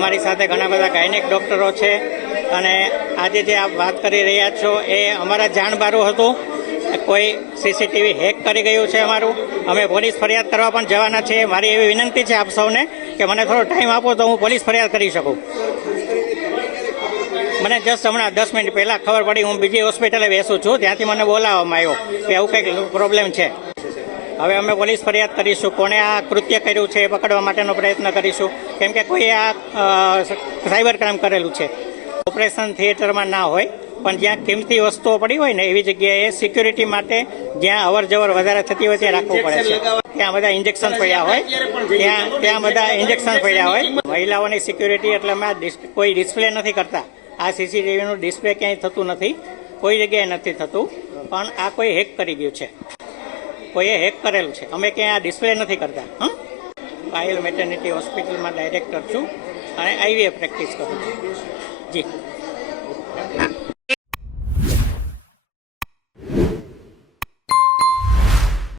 અમારી સાથે ઘણા બધા ગાયનેક ડૉક્ટરો છે અને આજે જે આપ વાત કરી રહ્યા છો એ અમારા જાણબારું હતું. કોઈ સીસીટીવી હેક કરી ગયું છે અમારું. અમે પોલીસ ફરિયાદ કરવા પણ જવાના છીએ. મારી એવી વિનંતી છે આપ સૌને કે મને થોડો ટાઈમ આપો તો હું પોલીસ ફરિયાદ કરી શકું. મને જસ્ટ હમણાં 10 મિનિટ પહેલાં ખબર પડી. હું બીજી હોસ્પિટલે બેસું છું, ત્યાંથી મને બોલાવવામાં આવ્યો કે આવું કંઈક પ્રોબ્લેમ છે. હવે અમે પોલીસ ફરિયાદ કરીશું. કોણે આ કૃત્ય કર્યું છે એ પકડવા માટેનો પ્રયત્ન કરીશું, કેમ કે કોઈ આ સાયબર ક્રાઇમ કરેલું છે. ઓપરેશન થિયેટરમાં ના હોય પણ જ્યાં કિંમતી વસ્તુઓ પડી હોય ને એવી જગ્યાએ સિક્યુરિટી માટે જ્યાં અવર જવર વધારે થતી હોય ત્યાં રાખવું પડે છે. ત્યાં બધા ઇન્જેક્શન પડ્યા હોય, ત્યાં બધા ઇન્જેક્શન પડ્યા હોય. મહિલાઓની સિક્યુરિટી એટલે અમે કોઈ ડિસ્પ્લે નથી કરતા. આ સીસીટીવીનું ડિસ્પ્લે ક્યાંય થતું નથી, કોઈ જગ્યાએ નથી થતું. પણ આ કોઈ હેક કરી ગયું છે, કોઈએ હેક કરેલું છે. અમે ક્યાંય આ ડિસ્પ્લે નથી કરતા. પાયલ મેટર્નિટી હોસ્પિટલમાં ડાયરેક્ટર છું અને આઈવીએફ પ્રેક્ટિસ કરું છું. જી.